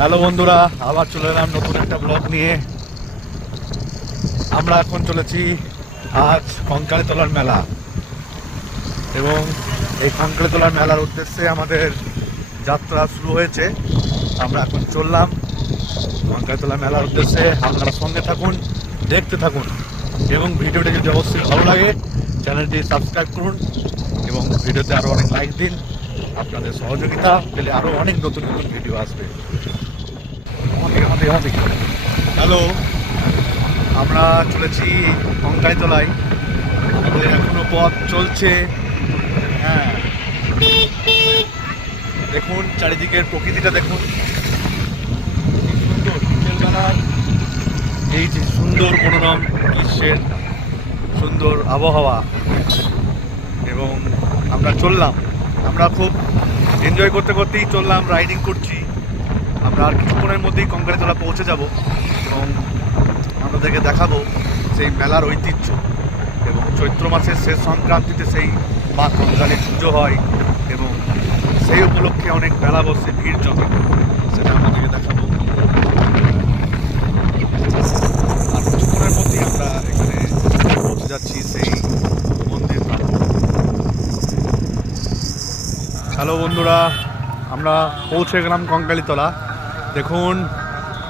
Hello বন্ধুরা, আবার চলে এলাম নতুন একটা ব্লগ নিয়ে। আমরা এখন চলেছি আজ কঙ্কালীতলার মেলা, এবং এই কঙ্কালীতলার মেলার উদ্দেশ্যে আমাদের যাত্রা শুরু হয়েছে। আমরা এখন চললাম কঙ্কালীতলার মেলার উদ্দেশ্যে। আপনারা সঙ্গে থাকুন, দেখতে থাকুন, এবং ভিডিওটি যদি অবশ্যই ভালো লাগে চ্যানেলটি সাবস্ক্রাইব করুন এবং ভিডিওতে আরও অনেক লাইক দিন। আপনাদের সহযোগিতা পেলে আরও অনেক নতুন নতুন ভিডিও আসবে। হ্যালো, আমরা চলেছি কঙ্কালীতলায়। আমাদের এখনো পথ চলছে। হ্যাঁ, দেখুন চারিদিকের প্রকৃতিটা দেখুন, সুন্দর বিকেলবেলার এই যে সুন্দর মনোরম গ্রীষ্মের সুন্দর আবহাওয়া। এবং আমরা চললাম, আমরা খুব এনজয় করতে করতেই চললাম, রাইডিং করছি। আমরা আর কিছুক্ষণের মধ্যেই কঙ্কালীতলা পৌঁছে যাব এবং আপনাদেরকে দেখাবো সেই মেলার ঐতিহ্য। এবং চৈত্র মাসের শেষ সংক্রান্তিতে সেই মা কঙ্কালীর পুজো হয় এবং সেই উপলক্ষে অনেক মেলা বসে, ভিড় জমে, সেটা আপনাদেরকে দেখাবো। আর কিছুক্ষণের মধ্যেই আমরা এখানে পৌঁছে যাচ্ছি সেই মন্দির প্রাঙ্গণে। হ্যালো বন্ধুরা, আমরা পৌঁছে গেলাম কঙ্কালীতলা। দেখুন,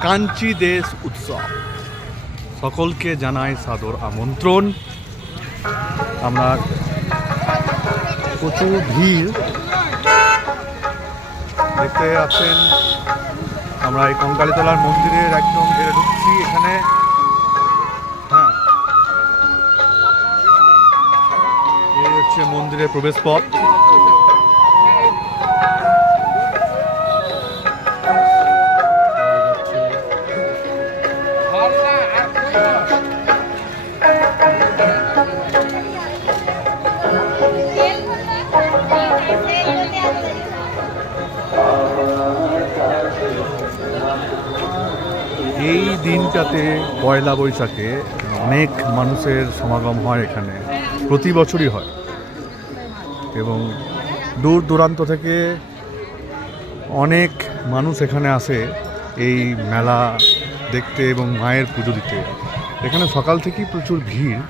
কাঞ্চি দেশ উৎসব, সকলকে জানাই সাদর আমন্ত্রণ। আমরা প্রচুর ভিড় দেখতে পাচ্ছেন। আমরা এই কঙ্কালীতলার মন্দিরের একদম ঘিরে ঢুকছি এখানে। হ্যাঁ, এই হচ্ছে মন্দিরের প্রবেশ পথ। এই দিনটাতে পয়লা বৈশাখে অনেক মানুষের সমাগম হয় এখানে, প্রতি বছরই হয়। এবং দূর দূরান্ত থেকে অনেক মানুষ এখানে আসে এই মেলা দেখতে এবং মায়ের পুজো দিতে। এখানে সকাল থেকেই প্রচুর ভিড়।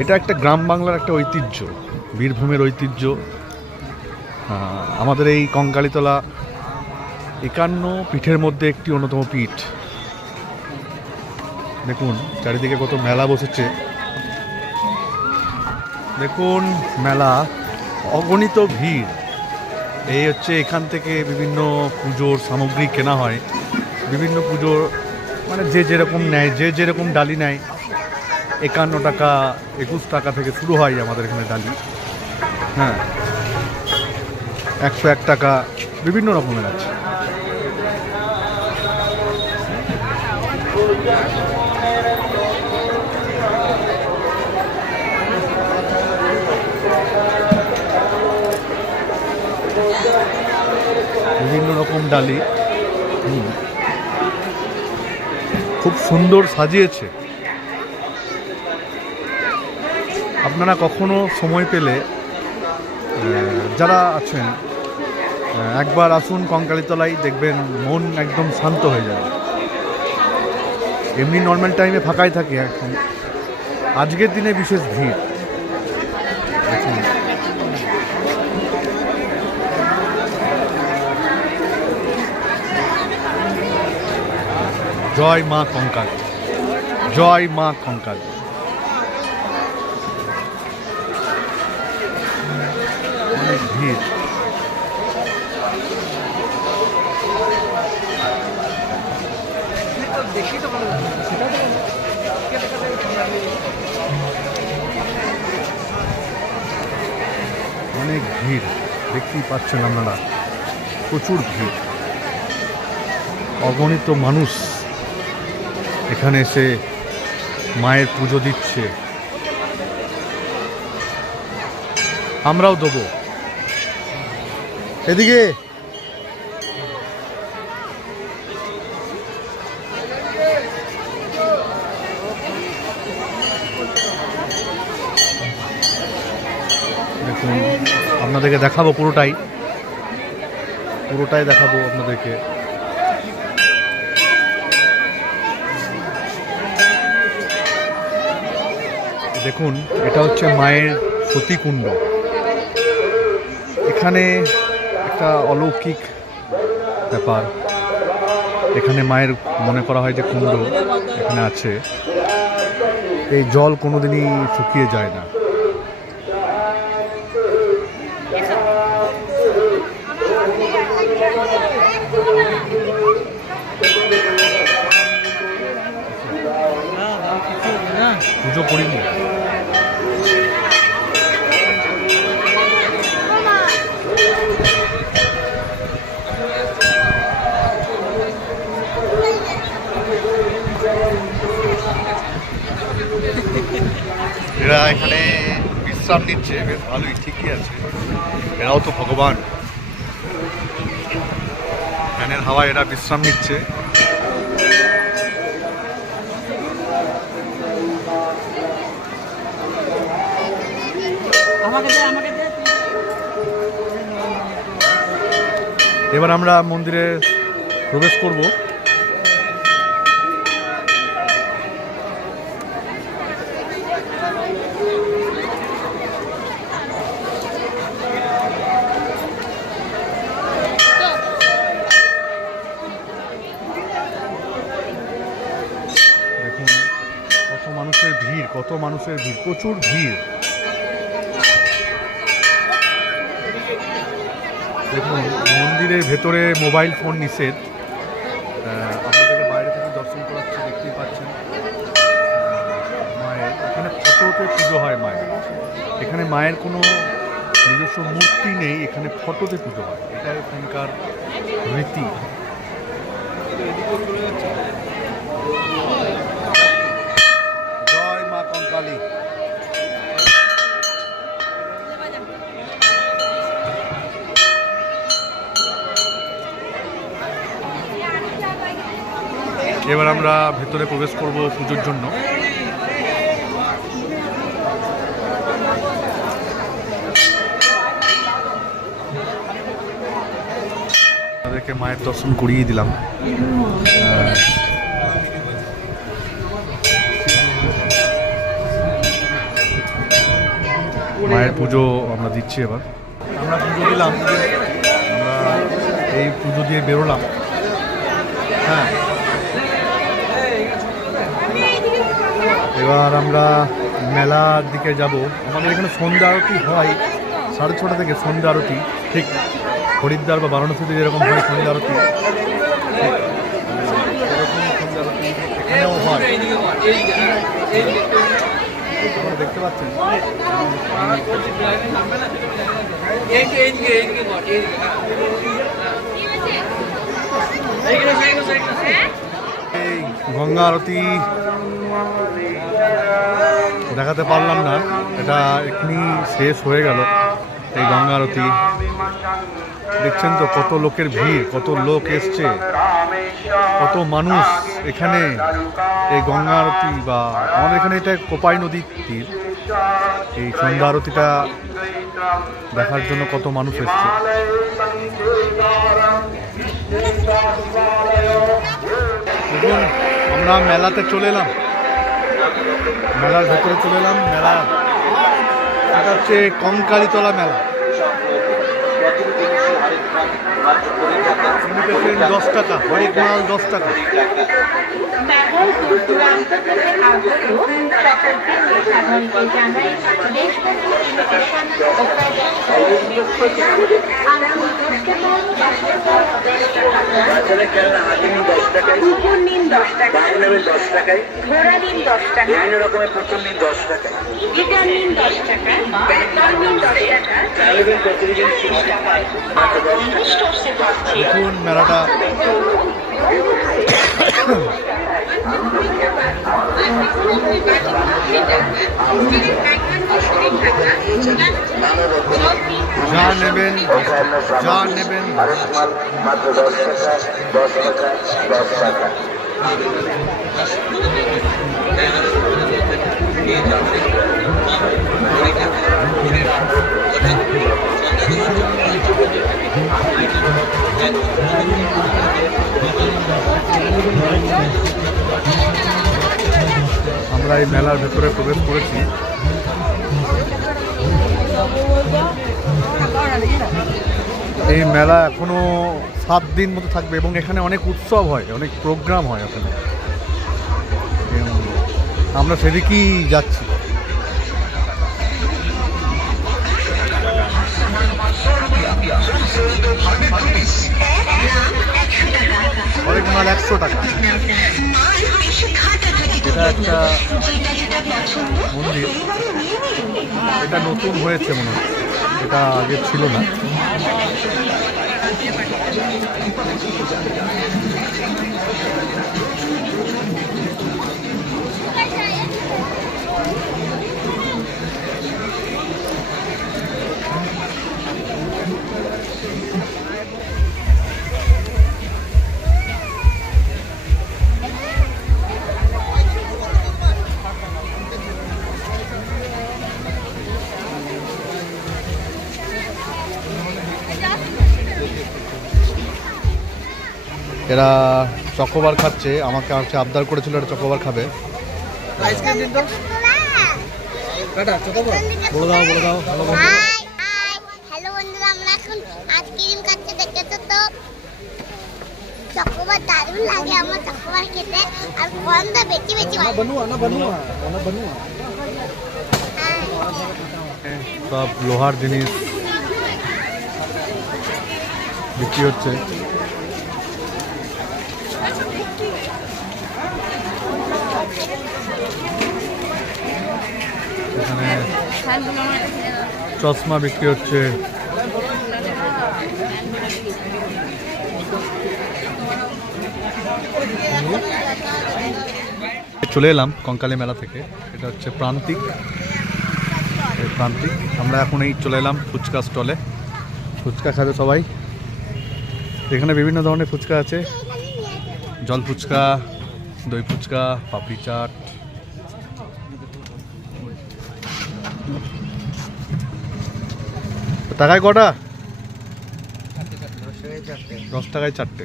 এটা একটা গ্রাম বাংলার একটা ঐতিহ্য, বীরভূমের ঐতিহ্য। আমাদের এই কঙ্কালীতলা 51 পীঠের মধ্যে একটি অন্যতম পীঠ। দেখুন চারিদিকে কত মেলা বসেছে। দেখুন মেলা, অগণিত ভিড়। এই হচ্ছে এখান থেকে বিভিন্ন পুজোর সামগ্রী কেনা হয়। বিভিন্ন পুজোর মানে যে যেরকম নেয়, যে যেরকম ডালি নেয়। 51 টাকা, 21 টাকা থেকে শুরু হয় আমাদের এখানে ডালি। হ্যাঁ, 101 টাকা, বিভিন্ন রকমের আছে। বিভিন্ন রকম ডালি খুব সুন্দর সাজিয়েছে। আপনারা কখনো সময় পেলে যারা আছেন একবার আসুন কঙ্কালীতলায়, দেখবেন মন একদম শান্ত হয়ে যাবে। এমনি নর্মাল টাইমে ফাঁকাই থাকে, এখন আজকের দিনে বিশেষ ভিড়। জয় মা কঙ্কালী, জয় মা কঙ্কালী। অনেক ভিড়। অনেক ভিড় দেখতেই পাচ্ছেন আপনারা, প্রচুর ভিড়। অগণিত মানুষ এখানে এসে মায়ের পুজো দিচ্ছে। আমরাও দেবো। এদিকে দেখুন, আপনাদেরকে দেখাবো পুরোটাই। পুরোটাই দেখাবো আপনাদেরকে। দেখুন, এটা হচ্ছে মায়ের সতীকুণ্ড। এখানে একটা অলৌকিক ব্যাপার, এখানে মায়ের মনে করা হয় যে কুণ্ড এখানে আছে, এই জল কোনোদিনই শুকিয়ে যায় না। পুজো করিনি। এরা এখানে বিশ্রাম নিচ্ছে, বেশ ভালোই, ঠিকই আছে। এরাও তো ভগবান, ফ্যানের হাওয়ায় এরা বিশ্রাম নিচ্ছে। এবার আমরা মন্দিরে প্রবেশ করব। দেখুন কত মানুষের ভিড়, কত মানুষের ভিড়, প্রচুর ভিড়। দেখুন, মন্দিরের ভেতরে মোবাইল ফোন নিষেধ। আপনাদেরকে বাইরে থেকে দর্শন করাচ্ছে, দেখতেই পাচ্ছেন। মায়ের এখানে ফটোতে পুজো হয় মায়ের। এখানে মায়ের কোনো নিজস্ব মূর্তি নেই, এখানে ফটোতে পুজো হয়, এটা এখানকার রীতি। জয় মা কঙ্কালী। এবার আমরা ভেতরে প্রবেশ করব পুজোর জন্য। তাদেরকে মায়ের দর্শন করিয়ে দিলাম। মায়ের পুজো আমরা দিচ্ছি। এবার আমরা পুজো দিলাম, আমরা এই পুজো দিয়ে বেরোলাম। হ্যাঁ, এবার আমরা মেলার দিকে যাব। আমাদের এখানে সন্ধ্যা আরতি হয় 6:30 থেকে, সন্ধ্যা আরতি ঠিক হরিদ্বার বা বারাণসীতে যেরকম হয় সন্ধ্যা আরতি, এখানেও হয়। আপনারা দেখতে পাচ্ছেন এই গঙ্গা আরতি দেখাতে পারলাম না, এটা এখনই শেষ হয়ে গেল। এই গঙ্গা আরতি দেখছেন তো, কত লোকের ভিড়, কত লোক এসছে, কত মানুষ এখানে এই গঙ্গা আরতি বা আমাদের এখানে এটা কোপাই নদীর তীর, এই সন্ধ্যা আরতিটা দেখার জন্য কত মানুষ এসছে। দেখুন, আমরা মেলাতে চলে এলাম, মেলার ভেতরে চলে এলাম। মেলা এটা হচ্ছে কঙ্কালীতলা মেলা। 10 টাকা, হরেক মাল 10 টাকা। কুকুর নিন 10 টাকায়, 10 টাকায়, ঘোড়া নিন 10 টাকায়, বিভিন্ন রকমের পুতুল নিন 10 টাকায়, গিটার নিন 10 টাকায়, ব্যাটার নিন 10 টাকায়, দেখুন মেলাটা যা নেবেন মাত্র 10 টাকা, 10 টাকা, 10 টাকা। এই মেলার ভেতরে প্রবেশ করেছি। এই মেলা এখনো 7 দিন মতো থাকবে এবং এখানে অনেক উৎসব হয়, অনেক প্রোগ্রাম হয় এখানে। আমরা সেদিকেই যাচ্ছি। অনেক মাল 100 টাকা। এটা একটা মন্দির, এটা নতুন হয়েছে মনে হচ্ছে, এটা আগে ছিল না। এরা চকোবার খাচ্ছে, আমাকে হচ্ছে আবদার করেছিল এটা চকোবার খাবে। বলে দাও বলে দাও। হ্যালো বন্ধু, হ্যালো বন্ধুরা, আমরা এখন আইসক্রিম খাচ্ছি, দেখেছো তো চকোবার দারুণ লাগে আমার চকোবার খেতে, আর গন্ধ বেশি বেশি সব লোহার জিনিস বিক্রি হচ্ছে। এখানে চশমা বিক্রি হচ্ছে। চলে এলাম কঙ্কালী মেলা থেকে, এটা হচ্ছে প্রান্তিক। প্রান্তিক আমরা এখন এই চলে এলাম ফুচকা স্টলে, ফুচকা খাবে সবাই। এখানে বিভিন্ন ধরনের ফুচকা আছে, জল ফুচকা, দই ফুচকা, পাপড়ি চাট। টাকায় কটা? 10 টাকায় 4টে।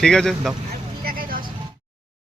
ঠিক আছে দাও।